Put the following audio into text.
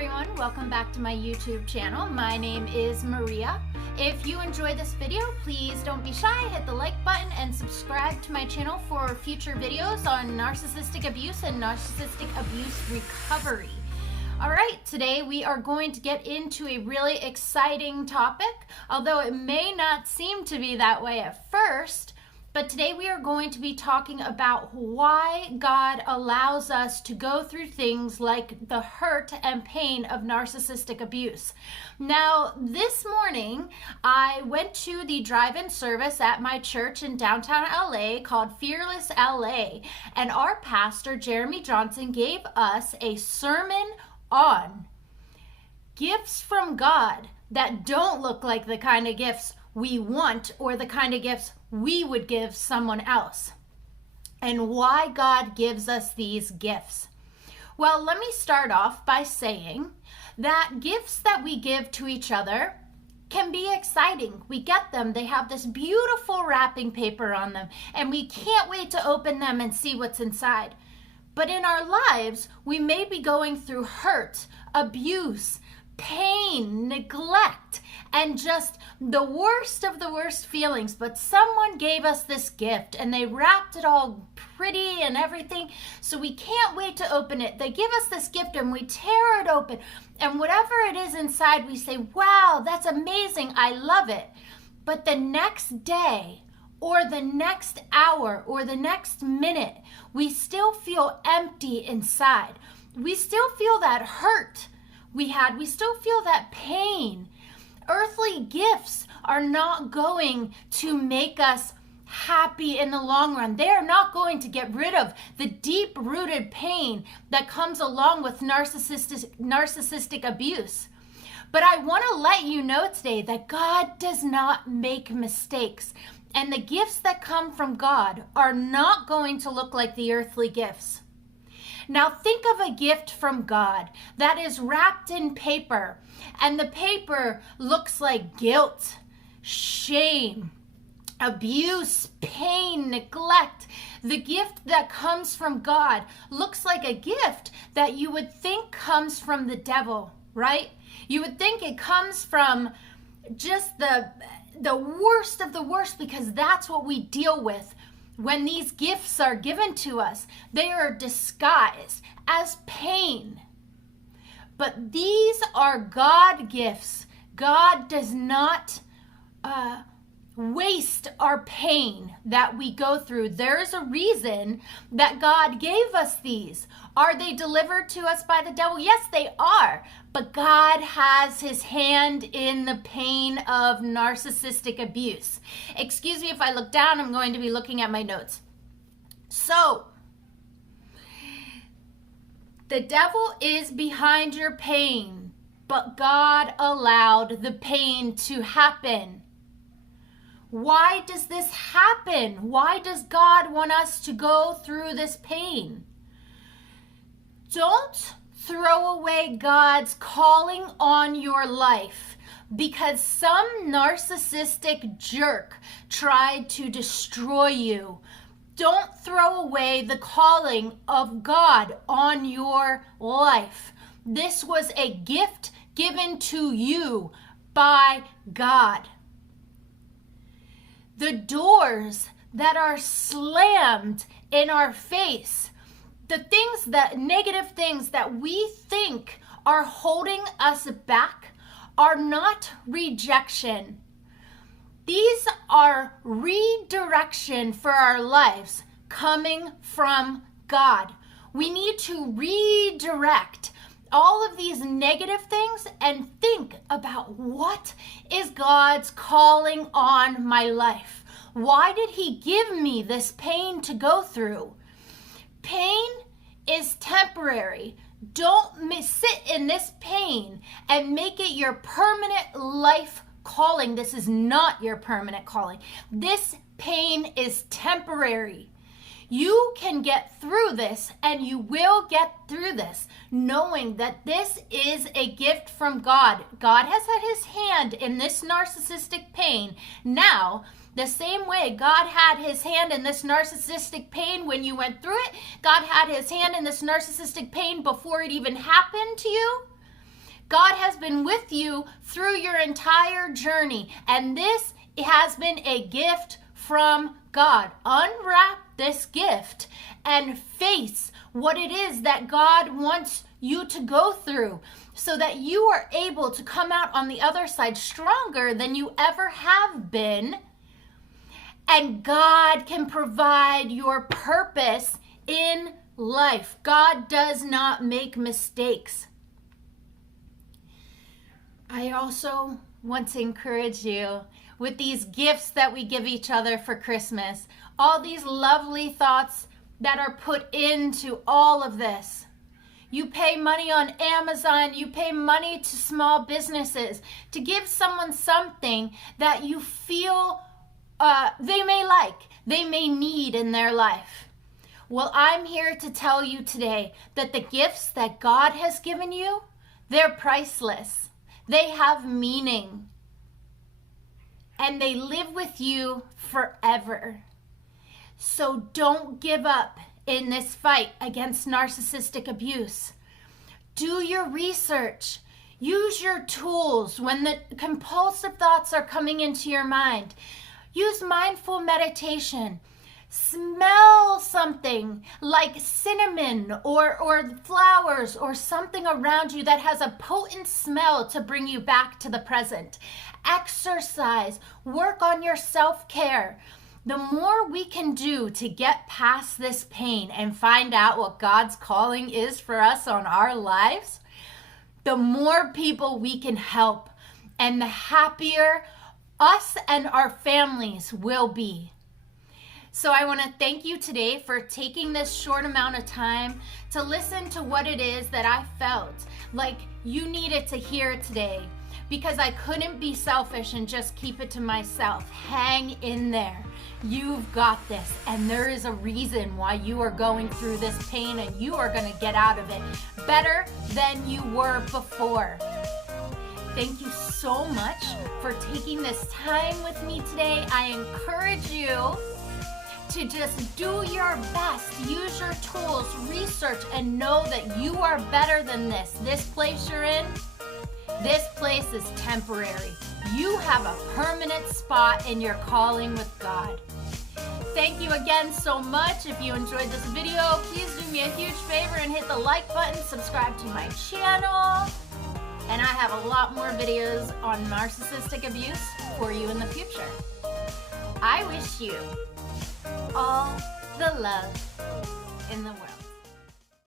everyone, welcome back to my YouTube channel. My name is Maria. If you enjoy this video, please don't be shy, hit the like button and subscribe to my channel for future videos on narcissistic abuse and narcissistic abuse recovery. All right, today we are going to get into a really exciting topic, although it may not seem to be that way at first. But today we are going to be talking about why God allows us to go through things like the hurt and pain of narcissistic abuse. Now, this morning, I went to the drive-in service at my church in downtown LA called Fearless LA, and our pastor, Jeremy Johnson, gave us a sermon on gifts from God that don't look like the kind of gifts we want or the kind of gifts we would give someone else, and why God gives us these gifts. Well, let me start off by saying that gifts that we give to each other can be exciting. We get them, they have this beautiful wrapping paper on them, and we can't wait to open them and see what's inside. But in our lives, we may be going through hurt, abuse, pain, neglect, and just the worst of the worst feelings. But someone gave us this gift and they wrapped it all pretty and everything, so we can't wait to open it. They give us this gift and we tear it open, and whatever it is inside, we say, wow, that's amazing, I love it. But the next day or the next hour or the next minute, we still feel empty inside. We still feel that hurt we still feel that pain. Earthly gifts are not going to make us happy in the long run. They are not going to get rid of the deep-rooted pain that comes along with narcissistic abuse. But I want to let you know today that God does not make mistakes, and the gifts that come from God are not going to look like the earthly gifts. Now think of a gift from God that is wrapped in paper, and the paper looks like guilt, shame, abuse, pain, neglect. The gift that comes from God looks like a gift that you would think comes from the devil, right? You would think it comes from just the worst of the worst, because that's what we deal with. When these gifts are given to us, they are disguised as pain. But these are God gifts. God does not waste our pain that we go through. There is a reason that God gave us these. Are they delivered to us by the devil? Yes, they are. But God has his hand in the pain of narcissistic abuse. Excuse me if I look down, I'm going to be looking at my notes. So, the devil is behind your pain, but God allowed the pain to happen. Why does this happen? Why does God want us to go through this pain? Don't throw away God's calling on your life because some narcissistic jerk tried to destroy you. Don't throw away the calling of God on your life. This was a gift given to you by God. The doors that are slammed in our face, the negative things that we think are holding us back, are not rejection. These are redirection for our lives coming from God. We need to redirect all of these negative things and think about, what is God's calling on my life? Why did he give me this pain to go through? Pain is temporary. Don't sit in this pain and make it your permanent life calling. This is not your permanent calling. This pain is temporary. You can get through this, and you will get through this, knowing that this is a gift from God. God has had his hand in this narcissistic pain. Now, the same way God had his hand in this narcissistic pain when you went through it, God had his hand in this narcissistic pain before it even happened to you. God has been with you through your entire journey, and this has been a gift from God. Unwrap this gift and face what it is that God wants you to go through, so that you are able to come out on the other side stronger than you ever have been, and God can provide your purpose in life. God does not make mistakes. I also want to encourage you with these gifts that we give each other for Christmas, all these lovely thoughts that are put into all of this. You pay money on Amazon, you pay money to small businesses to give someone something that you feel they may like, they may need in their life. Well, I'm here to tell you today that the gifts that God has given you, they're priceless. They have meaning. And they live with you forever. So don't give up in this fight against narcissistic abuse. Do your research. Use your tools when the compulsive thoughts are coming into your mind. Use mindful meditation. Smell something like cinnamon or flowers or something around you that has a potent smell to bring you back to the present. Exercise. Work on your self-care. The more we can do to get past this pain and find out what God's calling is for us on our lives, the more people we can help, and the happier us and our families will be. So I want to thank you today for taking this short amount of time to listen to what it is that I felt like you needed to hear today, because I couldn't be selfish and just keep it to myself. Hang in there. You've got this, and there is a reason why you are going through this pain, and you are going to get out of it better than you were before. Thank you so much for taking this time with me today. I encourage you to just do your best, use your tools, research, and know that you are better than this. This place you're in, this place is temporary. You have a permanent spot in your calling with God. Thank you again so much. If you enjoyed this video, please do me a huge favor and hit the like button, subscribe to my channel, and I have a lot more videos on narcissistic abuse for you in the future. I wish you all the love in the world.